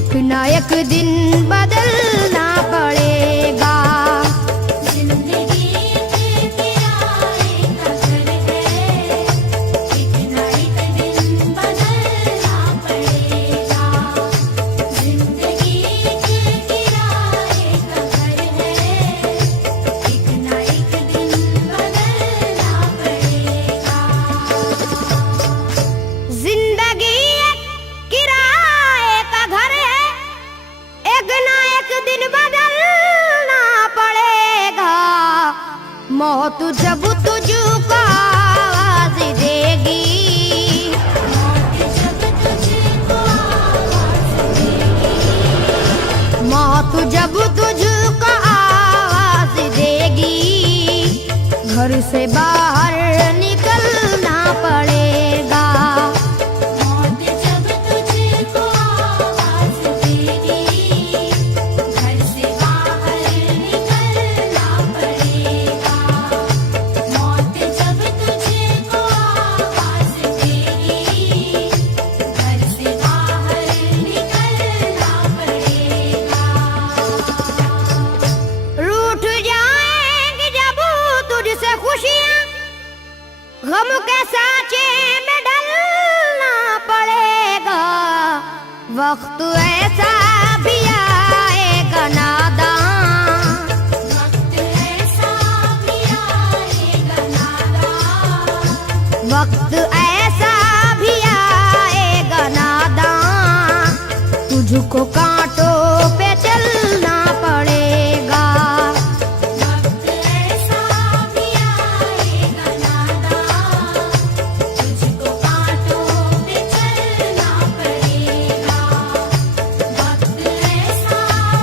एक ना एक दिन बदलना पड़ेगा। जिंदगी एक किराए का घर है, एक ना एक दिन बदलना पड़ेगा। जिंदगी एक किराए का घर है, एक ना एक दिन बदलना पड़ेगा। जिंदगी एक किराए का घर है, एक ना एक दिन बदलना पड़ेगा। मौत जब तुझको आवाज देगी, जब तुझको आवाज़ देगी, मौत जब तुझको आवाज देगी, घर से बाहर निकलना पड़ेगा। मौत जब तुझको आवाज़ देगी, घर से बाहर निकलना पड़ेगा। मौत जब तुझको आवाज़ देगी, घर से बाहर निकलना पड़ेगा। रूठ जाएंगी जब तुझसे खुशियां, गम के साँचे में ढलना पड़ेगा। वक्त ऐसा भी आएगा नादान, वक्त ऐसा भी आएगा नादान, वक्त ऐसा भी आएगा नादान, तुझको कांटों पे चलना पड़ेगा। वक्त ऐसा भी आएगा नादान, तुझको कांटों पे चलना पड़ेगा। वक्त ऐसा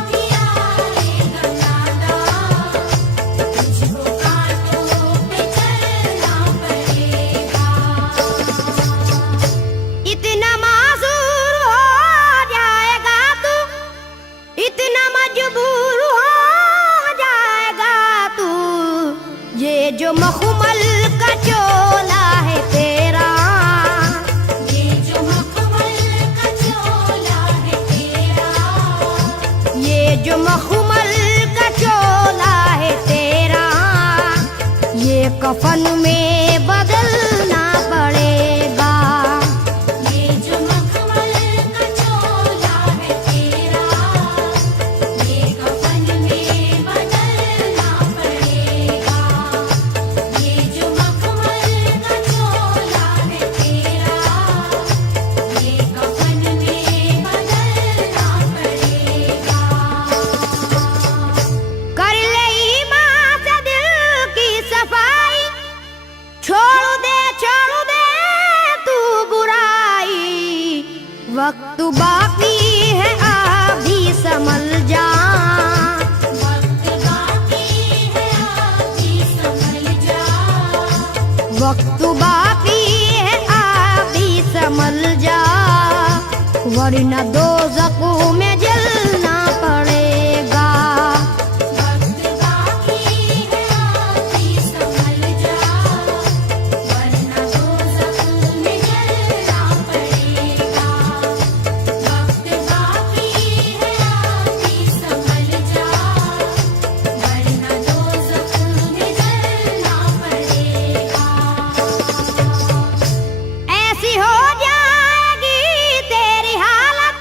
भी आएगा नादान, तुझको कांटों पे चलना पड़ेगा। इतना मासूर हो जाएगा तू, इतना मजबूर हो जाएगा तू, ये जो मखमल का चोला है तेरा, ये जो मखमल का चोला है तेरा, ये जो मखमल का चोला है तेरा, ये कफन में बदलना पड़ेगा। ये जो मखमल का चोला है तेरा, ये कफन में बदलना पड़ेगा। ये जो मखमल का चोला है तेरा, ये कफन में बदलना पड़ेगा। कर ले ईमान से दिल की सफाई, छोड़ दे तू बुराई। वक्त बाकी है अभी संभल जा, वक्त बाकी है अभी संभल जा, वक्त बाकी है अभी संभल जा, वरना दोज़ख में जलना पड़ेगा। वक्त बाकी है अभी संभल जा, वरना दोज़ख में जलना पड़ेगा। वक्त बाकी है अभी संभल जा, वरना दोज़ख में जलना पड़ेगा। ऐसी हो जाएगी तेरी हालत,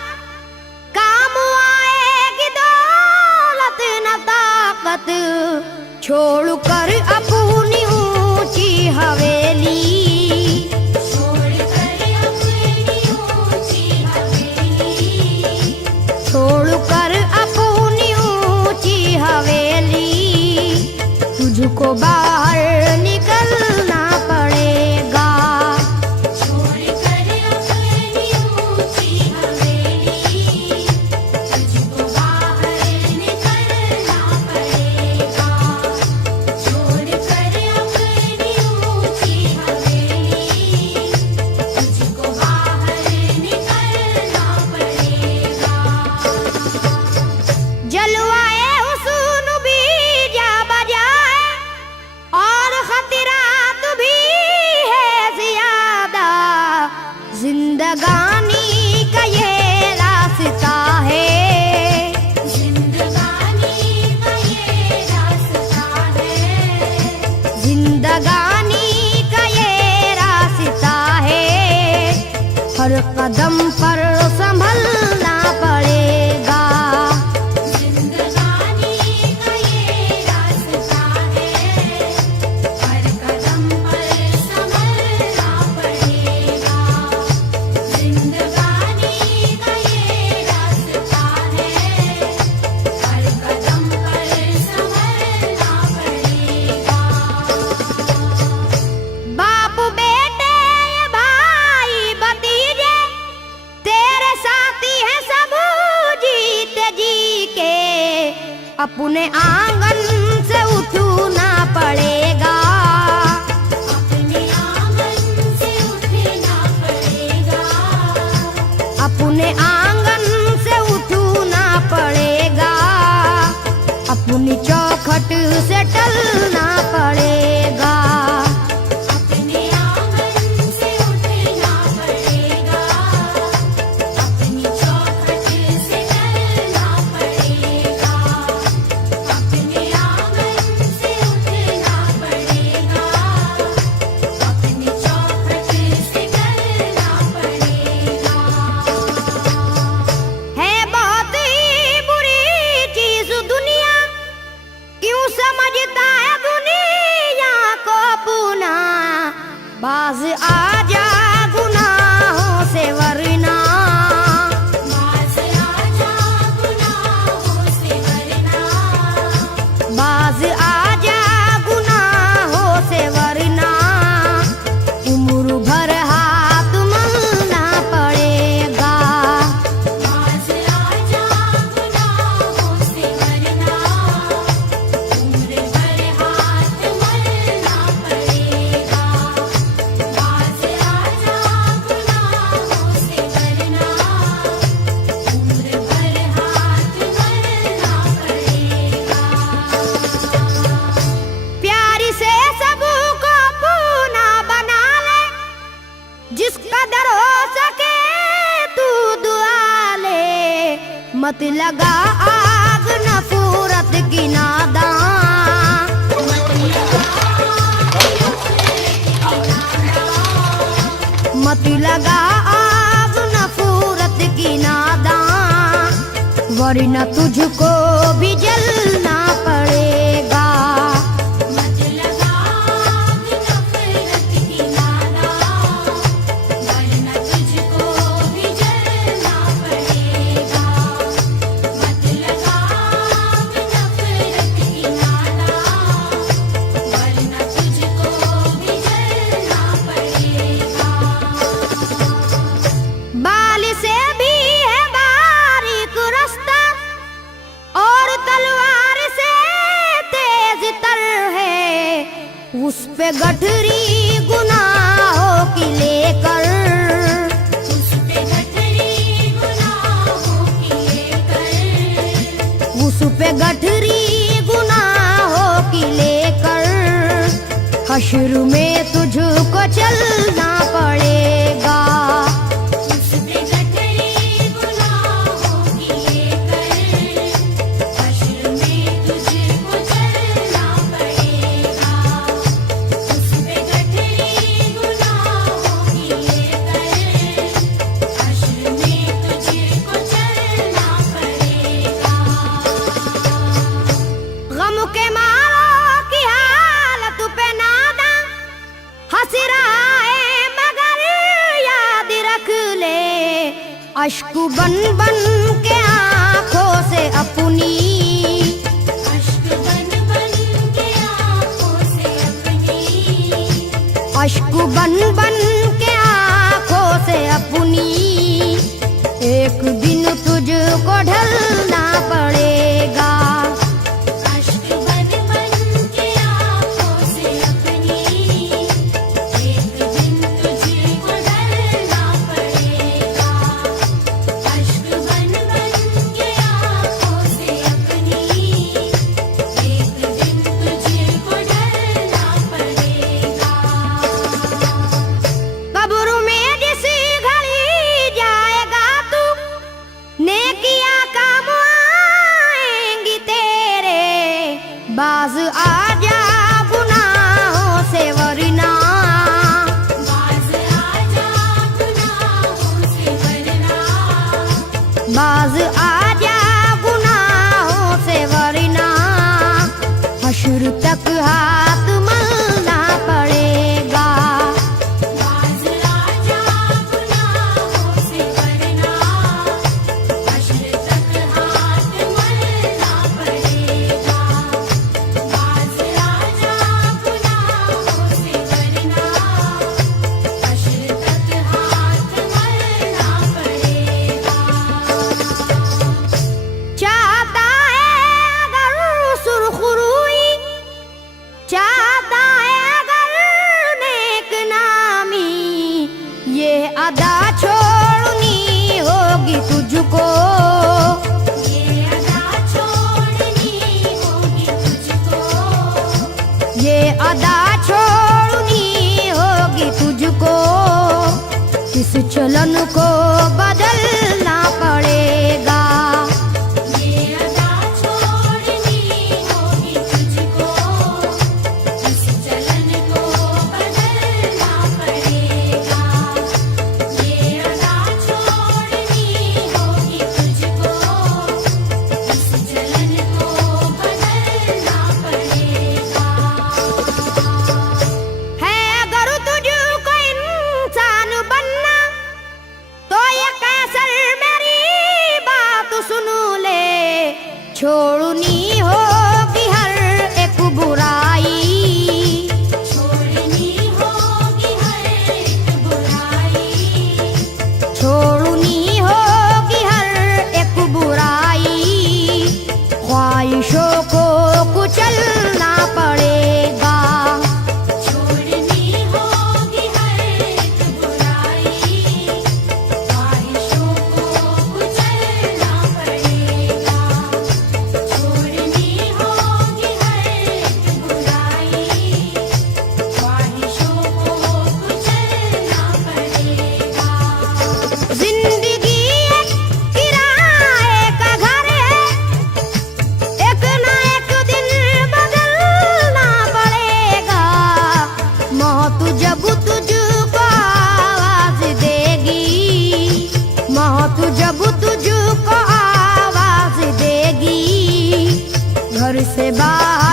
काम आएगी दौलत न ताकत, छोड़ कर अपनी ऊंची हवेली, छोड़ कर अपनी ऊंची हवेली, छोड़ कर अपनी ऊंची हवेली, तुझको बाहर निकलना पड़ेगा। छोड़ कर अपनी ऊंची हवेली, तुझको बाहर निकलना पड़ेगा। छोड़ कर अपनी ऊंची हवेली, तुझको बाहर निकलना पड़ेगा। जलवाए हुस्न भी जा बजाए, और खतरात भी है जिंदगानी का ये रास्ता है। कदम पर संभलना पड़ेगा। जिंदगानी का ये रास्ता है, हर कदम पर संभलना पड़ेगा। जिंदगानी का ये रास्ता है, हर कदम पर संभलना पड़ेगा। बाप बेटे भाई भतीजे तेरे साथी हैं सब जीते जी के, अपने आंगन से उठना पड़ेगा। अपने आंगन से उठना पड़ेगा। अपने आंगन से उठना पड़ेगा। अपनी चौखट से टलना पड़ेगा। अपने आंगन से उठना पड़ेगा। अपनी चौखट से टलना पड़ेगा। अपने आंगन से उठना पड़ेगा। अपनी चौखट से टलना पड़ेगा। है बहुत ही बुरी चीज दुनिया, क्यों समझता है दुनिया को पुना। बाज आजा गुनाहों से वरना, बाज आजा गुनाहों से वरना। बाज आजा गुनाहों से वरना। उम्र भर हाथ मलना पड़ेगा। बाज आजा गुनाहों से वरना। उम्र भर हाथ मलना पड़ेगा। बाज आजा गुनाहों से वरना। उम्र भर हाथ मलना पड़ेगा। प्यार से सबको पूना बना ले, जिस कदर हो सके तू दुआ ले। मत लगा आग नफरत की नादान। मत लगा आग नफरत की नादान, वरना तुझको भी जलना पड़ेगा। मत लगा आग नफरत की नादान, वरना तुझको भी जलना पड़ेगा। मत लगा आग नफरत की नादान, वरना तुझको भी जलना पड़ेगा। बाल से भी है बारीक रास्ता, और तलवार से तेज तर है। उस पे गठरी गुनाहों की लेकर, उस पे गठरी गुनाहों की लेकर। उस पे गठरी गुनाहों की लेकर। हश्र में तुझको चलना पड़ेगा। उस पे गठरी गुनाहों की लेकर। हश्र में तुझको चलना पड़ेगा। उस पे गठरी गुनाहों की लेकर। हश्र में तुझको चलना पड़ेगा। गम के मारों की हालत पे नादा हंस रहा है, मगर याद रख ले। अश्क बन बन के आंखों से अपनी, अश्क बन बन के आँखों से अपनी। अश्क बन बन के आंखों से अपनी। एक दिन तुझको ढलना पड़ेगा। अश्क बन बन के आँखों से अपनी। एक दिन तुझको ढलना पड़ेगा। अश्क बन बन के आँखों से अपनी। एक दिन तुझको ढलना पड़ेगा। कब्र में जिस घड़ी जाएगा तू, बाज आजा गुनाहों से वरना हश्र तक हाथ मलना पड़ेगा। बाज आजा गुनाहों से वरना हश्र तक हाथ मलना पड़ेगा। बाज आजा गुनाहों से वरना हश्र तक हाथ मलना पड़ेगा। चाहता है अगर सुरखरुई, चाहता है अगर नेक नामी, ये अदा छोड़नी होगी तुझको। ये अदा छोड़नी होगी तुझको। ये अदा छोड़नी होगी तुझको। इस चलन को बदलना पड़ेगा। ये अदा छोड़नी होगी तुझको। इस चलन को बदलना पड़ेगा। ये अदा छोड़नी होगी तुझको। इस चलन को बदलना पड़ेगा। है अगर तुझको इंसान बनना तो ये कैसर मेरी बात सुन ले। छोड़नी होगी हर एक बुराई, छोड़नी होगी हर एक बुराई। छोड़नी होगी हर एक बुराई। ख्वाहिशों को कुचलना पड़ेगा। छोड़नी होगी हर एक बुराई। ख्वाहिशों को कुचलना पड़ेगा। छोड़नी होगी हर एक बुराई। ख्वाहिशों को कुचलना पड़ेगा। जिंदगी एक किराए का घर है, एक ना एक दिन बदलना पड़ेगा। मौत जब तुझको आवाज देगी, मौत जब तुझको आवाज देगी, घर से बाहर